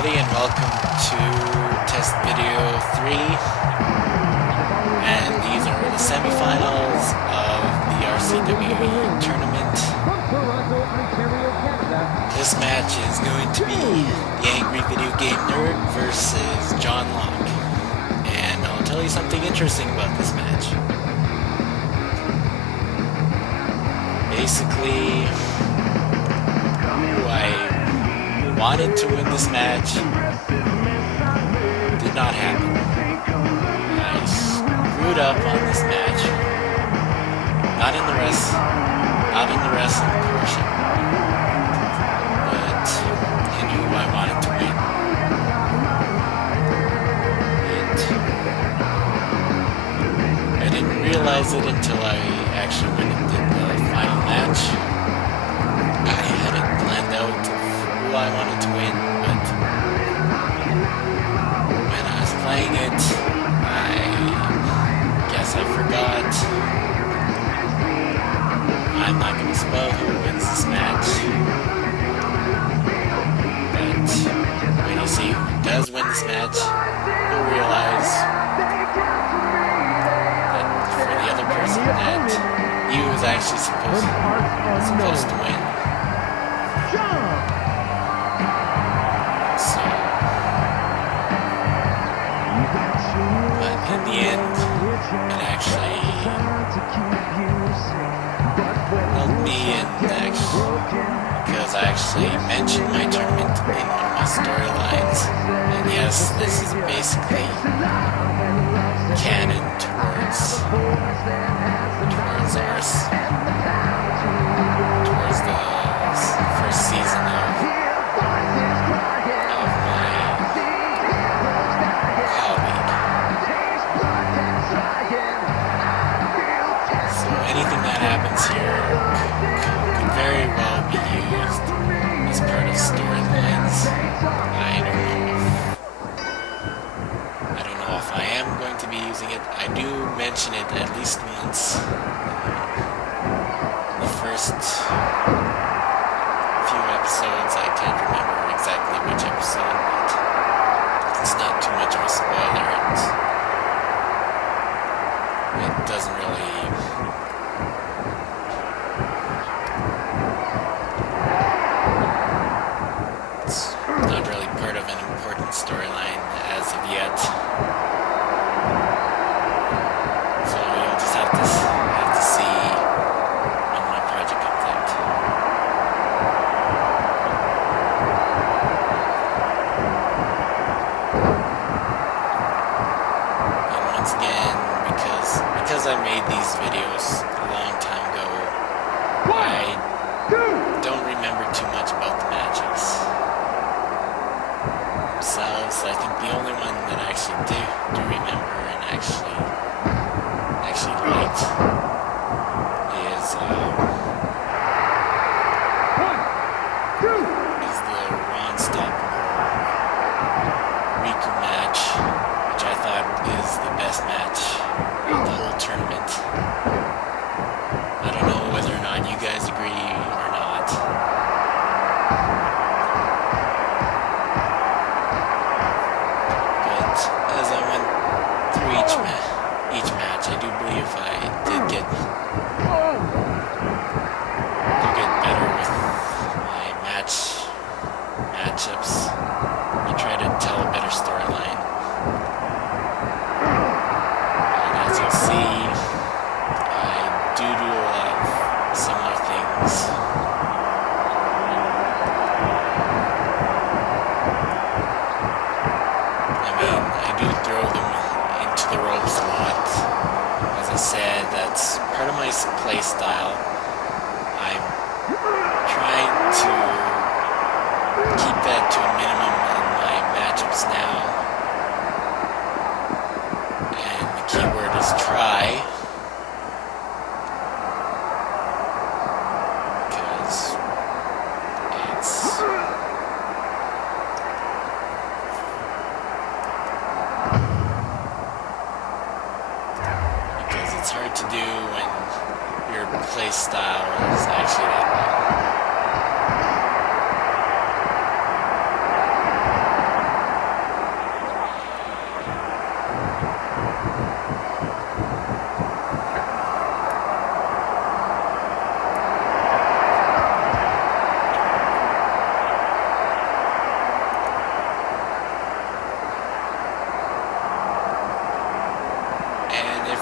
everybody, and welcome to test video 3. And these are the semifinals of the RCWE tournament. This match is going to be the Angry Video Game Nerd versus John Locke. And I'll tell you something interesting about this match. Basically, who I wanted to win this match did not happen. I screwed up on this match. Not in the wrestling portion, but in who I wanted to win. I didn't realize it until I actually went and did the final match. I had it planned out who I wanted to win, but when I was playing it, I guess I forgot. I'm not going to spoil who wins this match, but when you see who does win this match, you'll realize that for the other person that he was actually supposed to win. But in the end, it actually helped me, because I actually mentioned my tournament in one of my storylines. And yes, this is basically canon towards the first season of my colleague. So anything that happens here could very well be used as part of storylines. I don't know if I am going to be using it. I do mention it at least once in the first few episodes. I can't remember exactly which episode, but it's not too much of a spoiler. It doesn't really... It's not really part of an important storyline as of yet. So you'll just have to see when my project comes out. And once again, because I made these videos a long time ago, I don't remember too much about the matchups themselves. I think the only one that I actually do remember and actually liked is the Ron Stoppable match, which I thought is the best match of the whole tournament. I don't know whether or not you guys agree or not. But as I went through each match, I do believe I did get better with my matchups. I try to tell a better storyline. And as you'll see, I do a lot of similar things. I mean, I do throw them into the ropes a lot. As I said, that's part of my play style. I'm trying to keep that to a minimum in my matchups now. And the key word is try. Because it's hard to do when your play style is actually that way.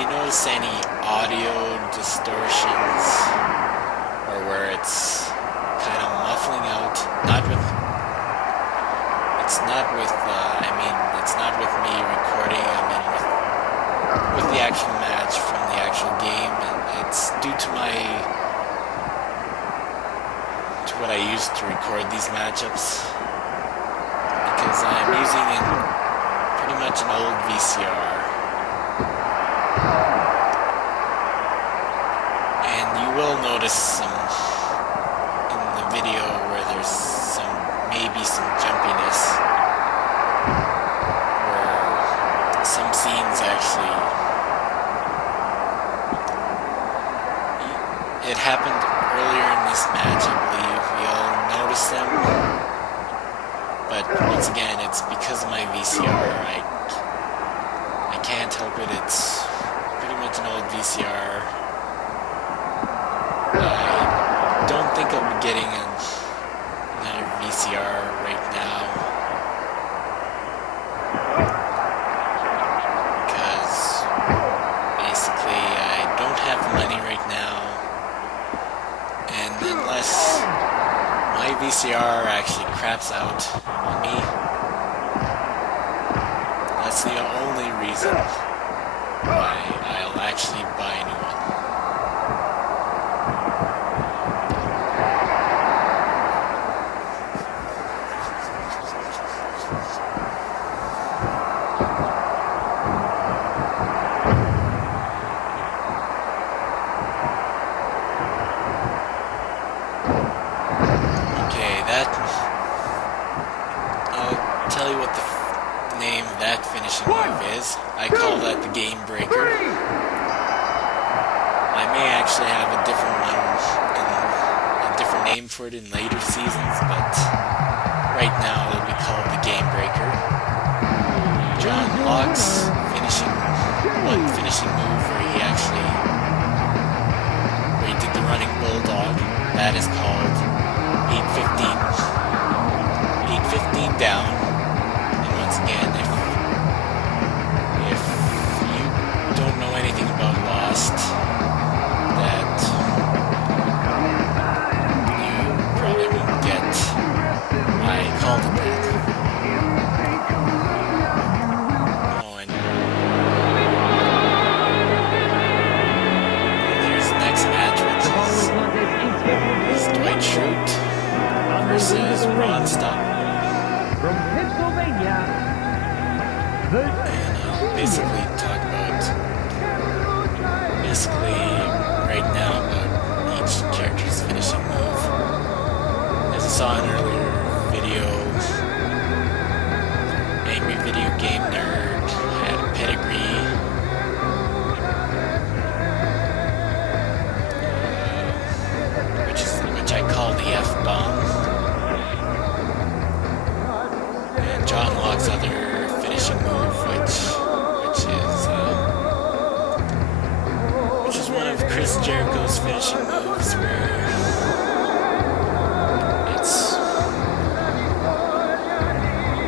you notice any audio distortions, or where it's kind of muffling out, it's not with me recording, I mean with the actual match from the actual game. It's due to what I use to record these matchups, because I'm using pretty much an old VCR, and you will notice some in the video where there's maybe some jumpiness, where some scenes actually, it happened earlier in this match, I believe. You'll notice them, but once again, it's because of my VCR. I can't help it. It's pretty much an old VCR. I don't think I'll be getting another VCR right now, because basically I don't have the money right now. And unless my VCR actually craps out on me, that's the only reason why I'll actually buy a new one. I'll tell you what the name of that finishing move is. I call that the game breaker. I may actually have a different one, a different name for it in later seasons, but right now it'll be called the game breaker. John Locke's finishing move where he did the running bulldog, that is called 815 down. And once again, if you don't know anything about Lost, that you probably won't get why I called it that. Oh, and here's the next match, which is Dwight versus Ron Stoppable. From Pennsylvania, And I'll basically talk about right now about each character's finishing move. As I saw in an earlier video, Angry Video Game Nerd had a pedigree. Which I call the F-bomb. And John Locke's other finishing move, which is one of Chris Jericho's finishing moves, where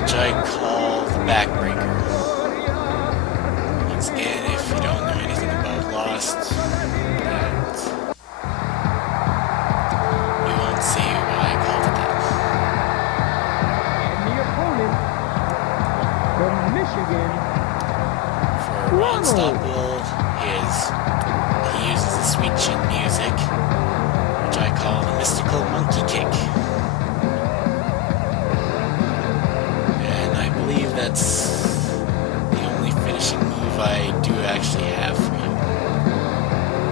which I call the backbreaker. Once again, if you don't know anything about Lost, you won't see why I called it that. and the opponent from Michigan, For Ron Stoppable, he uses the sweet chin music, which I call the mystical monkey kick. And I believe that's the only finishing move I do actually have for him.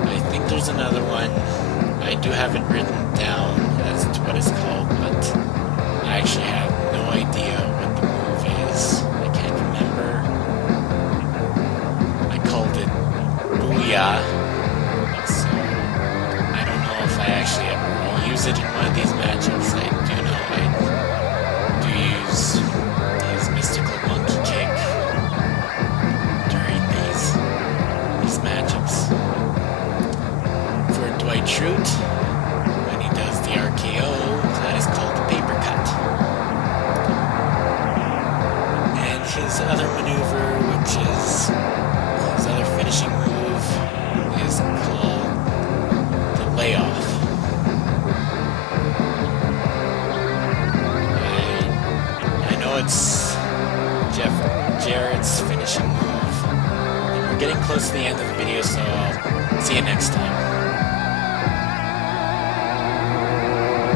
I think there's another one. I do have it written down as to what it's called, but I actually have no idea what the move is. I can't remember. I called it Booyah. So I don't know if I actually ever use it in one of these matchups. I do know I do use his mystical monkey kick during these matchups. For Dwight Schrute, when he does the RKO, that is called the paper cut. And his other maneuver, which is his other finishing move, Jeff Jarrett's finishing move. And we're getting close to the end of the video, so I'll see you next time.